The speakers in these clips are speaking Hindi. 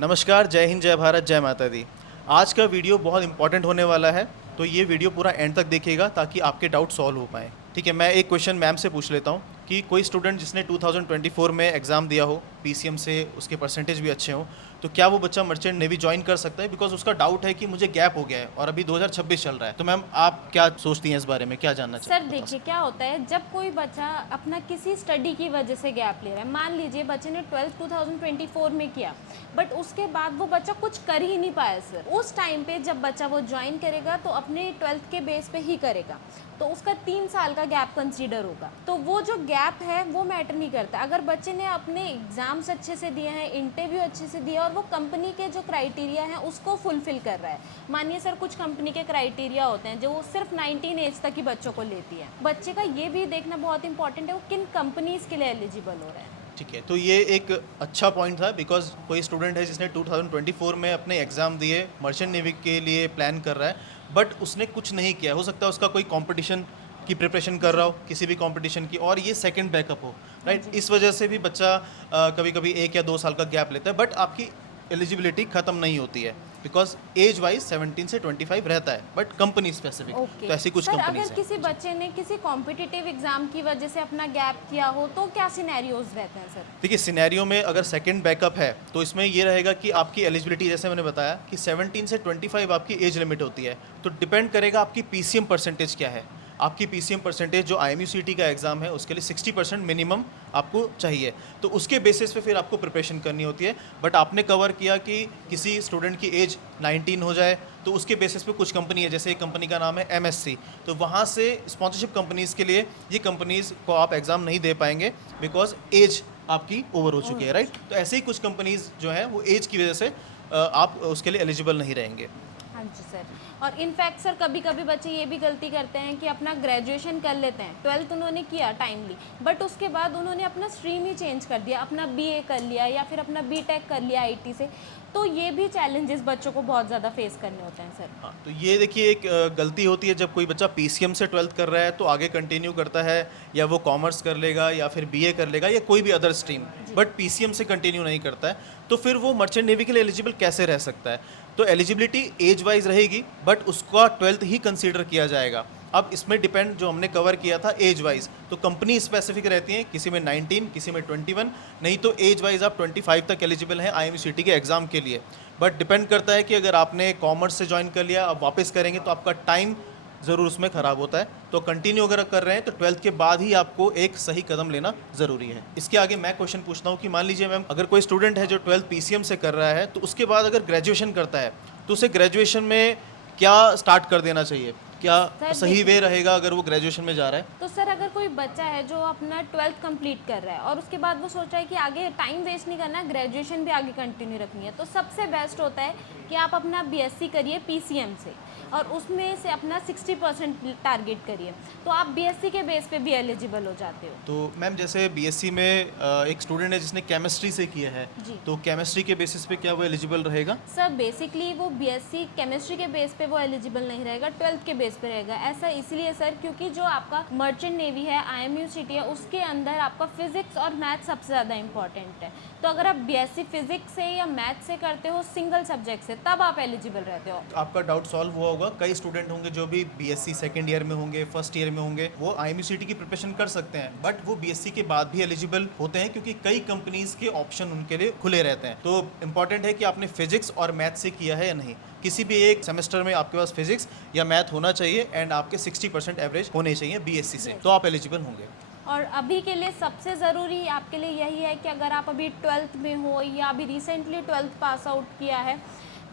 नमस्कार, जय हिंद, जय भारत, जय माता दी। आज का वीडियो बहुत इंपॉर्टेंट होने वाला है, तो ये वीडियो पूरा एंड तक देखिएगा ताकि आपके डाउट सॉल्व हो पाएँ। ठीक है, मैं एक क्वेश्चन मैम से पूछ लेता हूँ कि कोई स्टूडेंट जिसने 2024 में एग्ज़ाम दिया हो, पीसीएम से उसके परसेंटेज भी अच्छे हों, तो क्या वो बच्चा मर्चेंट नेवी जॉइन कर सकता है? बिकॉज़ उसका डाउट है कि मुझे गैप हो गया है और अभी 2026 चल रहा है। तो मैम आप क्या सोचती हैं इस बारे में? क्या जानना सर बता देखिए सकते क्या होता है जब कोई बच्चा अपना किसी स्टडी की वजह से गैप ले रहा है। मान लीजिए बच्चे ने 12th 2024 में किया, बट उसके बाद वो बच्चा कुछ कर ही नहीं पाया सर। उस टाइम पे जब बच्चा वो ज्वाइन करेगा तो अपने 12th के बेस पे ही करेगा, तो उसका 3 साल का गैप कंसीडर होगा। तो वो जो गैप है वो मैटर नहीं करता। अगर बच्चे ने अपने एग्जाम्स अच्छे से दिए हैं, इंटरव्यू अच्छे से दिया और वो कंपनी के जो क्राइटेरिया हैं उसको फुलफिल कर रहा है। मानिए सर कुछ कंपनी के क्राइटेरिया होते हैं जो वो सिर्फ 19 एज तक ही बच्चों को लेती है। बच्चे का ये भी देखना बहुत इंपॉर्टेंट है वो किन कंपनीज के लिए एलिजिबल हो रहा है। ठीक है, तो ये एक अच्छा पॉइंट था बिकॉज़ कोई स्टूडेंट है जिसने 2024 में अपने एग्ज़ाम दिए, मर्चेंट नेवी के लिए प्लान कर रहा है, बट उसने कुछ नहीं किया। हो सकता है उसका कोई कॉम्पिटिशन की प्रिपरेशन कर रहा जी। हो, किसी भी कॉम्पिटिशन की, और ये सेकंड बैकअप हो, हाँ राइट? जी। इस वजह से भी बच्चा कभी-कभी 1 या 2 साल का गैप लेता है, बट आपकी एलिजिबिलिटी ख़त्म नहीं होती है बिकॉज़ एज वाइज़ 17 से 25 रहता है, बट कंपनी स्पेसिफिक। ओके तो ऐसी कुछ सर, अगर कंपनीज़ हैं। किसी जी। बच्चे ने किसी कॉम्पिटिटिव एग्जाम की वजह से अपना गैप किया हो तो क्या सिनेरियोज रहते हैं सर? देखिए, सिनेरियो में अगर सेकंड बैकअप है तो इसमें ये रहेगा कि आपकी एलिजिबिलिटी, जैसे मैंने बताया कि 17 से 25 आपकी एज लिमिट होती है, तो डिपेंड करेगा आपकी पीसीएम परसेंटेज क्या है। आपकी पीसीएम परसेंटेज जो आईएमयूसीटी का एग्ज़ाम है उसके लिए 60% मिनिमम आपको चाहिए, तो उसके बेसिस पे फिर आपको प्रिपरेशन करनी होती है। बट आपने कवर किया कि किसी स्टूडेंट की एज 19 हो जाए, तो उसके बेसिस पे कुछ कंपनी है, जैसे एक कंपनी का नाम है एमएससी, तो वहाँ से स्पॉन्सरशिप कंपनीज़ के लिए ये कंपनीज़ को आप एग्ज़ाम नहीं दे पाएंगे बिकॉज एज आपकी ओवर हो चुकी है, और राइट? तो ऐसे ही कुछ कंपनीज़ जो हैं वो एज की वजह से आप उसके लिए एलिजिबल नहीं रहेंगे। हाँ जी सर। और इनफैक्ट सर कभी कभी बच्चे ये भी गलती करते हैं कि अपना ग्रेजुएशन कर लेते हैं, 12th उन्होंने किया टाइमली, बट उसके बाद उन्होंने अपना स्ट्रीम ही चेंज कर दिया, अपना बीए कर लिया या फिर अपना बीटेक कर लिया आईटी से। तो ये भी चैलेंजेस बच्चों को बहुत ज़्यादा फेस करने होते हैं सर। हाँ, तो ये देखिए एक गलती होती है जब कोई बच्चा पीसीएम से 12th कर रहा है तो आगे कंटिन्यू करता है, या वो कॉमर्स कर लेगा या फिर बीए कर लेगा या कोई भी अदर स्ट्रीम, जी। बट पीसीएम से कंटिन्यू नहीं करता है, तो फिर वो मर्चेंट नेवी के लिए एलिजिबल कैसे रह सकता है? तो एलिजिबिलिटी एज वाइज रहेगी, बट उसका 12th ही कंसीडर किया जाएगा। अब इसमें डिपेंड, जो हमने कवर किया था एज वाइज, तो कंपनी स्पेसिफिक रहती हैं, किसी में 19, किसी में 21, नहीं तो एज वाइज आप 25 तक एलिजिबल हैं आईएमयूसीटी के एग्ज़ाम के लिए। बट डिपेंड करता है कि अगर आपने कॉमर्स से ज्वाइन कर लिया, अब वापस करेंगे तो आपका टाइम ज़रूर उसमें ख़राब होता है। तो कंटिन्यू अगर कर रहे हैं तो 12th के बाद ही आपको एक सही कदम लेना ज़रूरी है। इसके आगे मैं क्वेश्चन पूछता हूँ कि मान लीजिए मैम, अगर कोई स्टूडेंट है जो 12th पीसीएम से कर रहा है, तो उसके बाद अगर ग्रेजुएशन करता है तो उसे ग्रेजुएशन में क्या स्टार्ट कर देना चाहिए? क्या सर सही देखिए, वे रहेगा अगर वो ग्रेजुएशन में जा रहा है? तो सर अगर कोई बच्चा है जो अपना 12th कंप्लीट कर रहा है और उसके बाद वो सोच रहा है कि आगे टाइम वेस्ट नहीं करना है, ग्रेजुएशन भी आगे कंटिन्यू रखनी है, तो सबसे बेस्ट होता है कि आप अपना बीएससी करिए पीसीएम से और उसमें से अपना 60% टारगेट करिए, तो आप बीएससी के बेस पे भी एलिजिबल हो जाते हो। तो मैम जैसे बीएससी में एक स्टूडेंट है जिसने केमिस्ट्री से किया है, जी तो केमिस्ट्री के बेसिस पे क्या वो एलिजिबल रहेगा? सर, बेसिकली वो बीएससी केमिस्ट्री के बेस पे वो एलिजिबल नहीं रहेगा, 12th के बेस पे रहेगा। ऐसा इसलिए सर क्योंकि जो आपका मर्चेंट नेवी है, आईएमयूसीटी है, उसके अंदर आपका फिजिक्स और मैथ सबसे ज़्यादा इंपॉर्टेंट है। तो अगर आप बीएससी फिजिक्स से या मैथ से करते हो सिंगल सब्जेक्ट से, तब आप एलिजिबल रहते हो। आपका डाउट सॉल्व हुआ होगा। कई स्टूडेंट होंगे जो भी बीएससी सेकंड ईयर में होंगे, फर्स्ट ईयर में होंगे, वो आईएमयूसीटी की प्रिपरेशन कर सकते हैं, बट वो बीएससी के बाद भी एलिजिबल होते हैं क्योंकि कई कंपनीज के ऑप्शन उनके लिए खुले रहते हैं। तो इंपॉर्टेंट है कि आपने फिजिक्स और मैथ से किया है या नहीं। किसी भी एक सेमेस्टर में आपके पास फिजिक्स या मैथ होना चाहिए एंड आपके 60% एवरेज होने चाहिए बीएससी से, तो आप एलिजिबल होंगे। और अभी के लिए सबसे ज़रूरी आपके लिए यही है कि अगर आप अभी 12th में हो या अभी रिसेंटली 12th पास आउट किया है,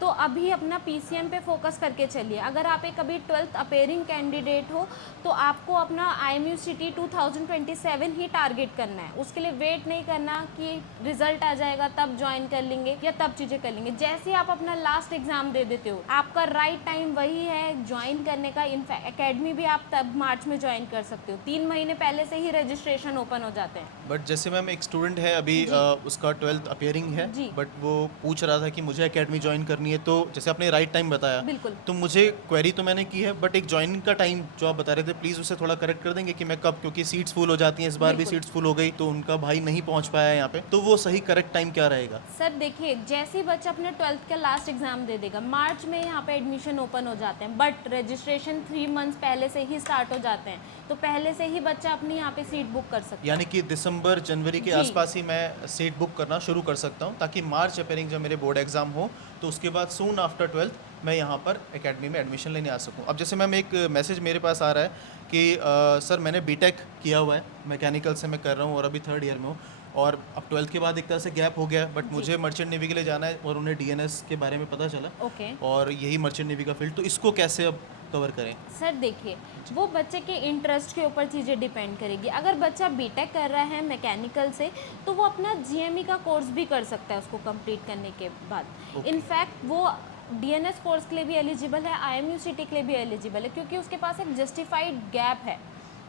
तो अभी अपना पीसीएम पे फोकस करके चलिए। अगर आप एक अभी 12th अपेयरिंग कैंडिडेट हो तो आपको अपना आईएमयूसीटी 2027 ही टारगेट करना है। उसके लिए वेट नहीं करना कि रिजल्ट आ जाएगा तब ज्वाइन कर लेंगे या तब चीज़ें कर लेंगे। जैसे ही आप अपना लास्ट एग्जाम दे देते हो, आपका राइट टाइम वही है ज्वाइन करने का। इनफैक्ट एकेडमी भी आप तब मार्च में ज्वाइन कर सकते हो, 3 महीने पहले से ही रजिस्ट्रेशन ओपन हो जाते हैं। बट जैसे मैम एक स्टूडेंट है अभी जी उसका 12th अपेयरिंग है, जी बट वो पूछ रहा था कि मुझे एकेडमी ज्वाइन करनी है तो जैसे आपने राइट टाइम बताया, बिल्कुल। तो मुझे क्वेरी तो मैंने की है, बट एक ज्वाइनिंग का टाइम जो आप बता रहे थे प्लीज़ उसे थोड़ा करेक्ट कर देंगे कि मैं कब, क्योंकि सीट्स फुल हो जाती हैं, इस बार भी बिल्कुल। सीट्स फुल हो गई तो उनका भाई नहीं पहुंच पाया यहाँ पे, तो वो सही करेक्ट टाइम क्या रहेगा? सर देखिए, जैसे ही बच्चा अपने 12th का लास्ट एग्जाम दे देगा, मार्च में यहाँ पे एडमिशन ओपन हो जाते हैं, बट रजिस्ट्रेशन 3 मंथ्स पहले से ही स्टार्ट हो जाते हैं, तो पहले से ही बच्चा अपनी यहाँ पे सीट बुक कर सकता है। यानी कि दिसंबर जनवरी के जी। आसपास ही मैं सीट बुक करना शुरू कर सकता हूँ, ताकि मार्च अपेयरिंग जब मेरे बोर्ड एग्जाम हो तो उसके बाद सून आफ्टर 12th मैं यहाँ पर एकेडमी में एडमिशन लेने आ सकूँ। अब जैसे मैम एक मैसेज मेरे पास आ रहा है कि सर मैंने बीटेक किया हुआ है, मैकेनिकल से मैं कर रहा हूँ और अभी 3rd ईयर में हूँ, और अब 12th के बाद एक तरह से गैप हो गया, बट मुझे मर्चेंट नेवी के लिए जाना है और उन्हें डीएनएस के बारे में पता चला ओके। और यही मर्चेंट नेवी का फील्ड, तो इसको कैसे अब कवर करें? सर देखिए, वो बच्चे के इंटरेस्ट के ऊपर चीज़ें डिपेंड करेगी। अगर बच्चा बीटेक कर रहा है मैकेनिकल से, तो वो अपना जीएमई का कोर्स भी कर सकता है उसको कंप्लीट करने के बाद। इनफैक्ट वो डीएनएस कोर्स के लिए भी एलिजिबल है, आईएमयूसीटी के लिए भी एलिजिबल है, क्योंकि उसके पास एक जस्टिफाइड गैप है,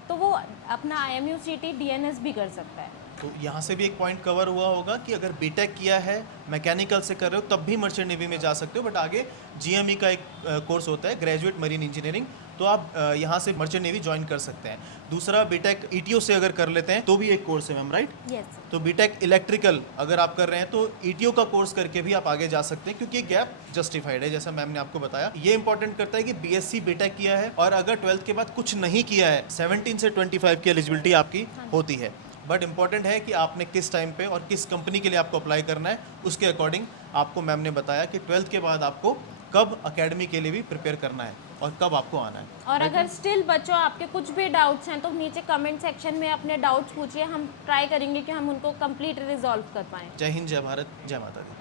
तो वो अपना आईएमयूसीटी डीएनएस भी कर सकता है। तो यहाँ से भी एक पॉइंट कवर हुआ होगा कि अगर बीटेक किया है, मैकेनिकल से कर रहे हो, तब भी मर्चेंट नेवी में जा सकते हो, बट आगे जीएमई का एक कोर्स होता है, ग्रेजुएट मरीन इंजीनियरिंग, तो आप यहाँ से मर्चेंट नेवी ज्वाइन कर सकते हैं। दूसरा, बीटेक ईटीओ से अगर कर लेते हैं तो भी एक कोर्स है मैम, राइट? यस। तो बीटेक इलेक्ट्रिकल अगर आप कर रहे हैं तो ईटीओ का कोर्स करके भी आप आगे जा सकते हैं, क्योंकि गैप जस्टिफाइड है, जैसा मैम ने आपको बताया। ये इंपॉर्टेंट करता है कि बीएससी बीटेक किया है और अगर 12th के बाद कुछ नहीं किया है, 17 से 25 की एलिजिबिलिटी आपकी होती है, बट इंपॉर्टेंट है कि आपने किस टाइम पे और किस कंपनी के लिए आपको अप्लाई करना है, उसके अकॉर्डिंग आपको मैम ने बताया कि 12th के बाद आपको कब एकेडमी के लिए भी प्रिपेयर करना है और कब आपको आना है। और अगर स्टिल बच्चों आपके कुछ भी डाउट्स हैं तो नीचे कमेंट सेक्शन में अपने डाउट्स पूछिए, हम ट्राई करेंगे कि हम उनको कंप्लीट रिजॉल्व कर पाएँ। जय हिंद, जय भारत, जय माता दी।